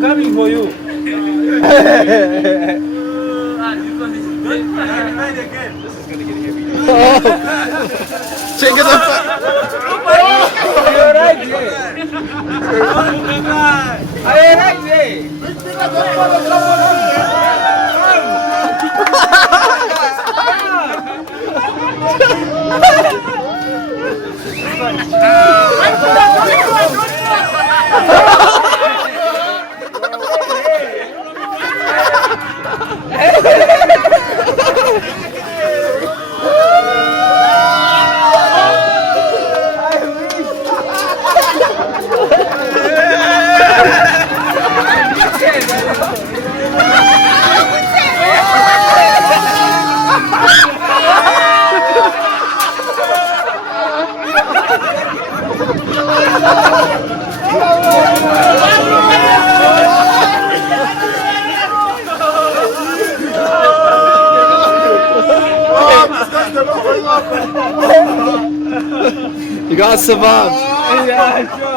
coming for you. Check it out. You're right there. You're right there. You gotta survive. Yeah, sure.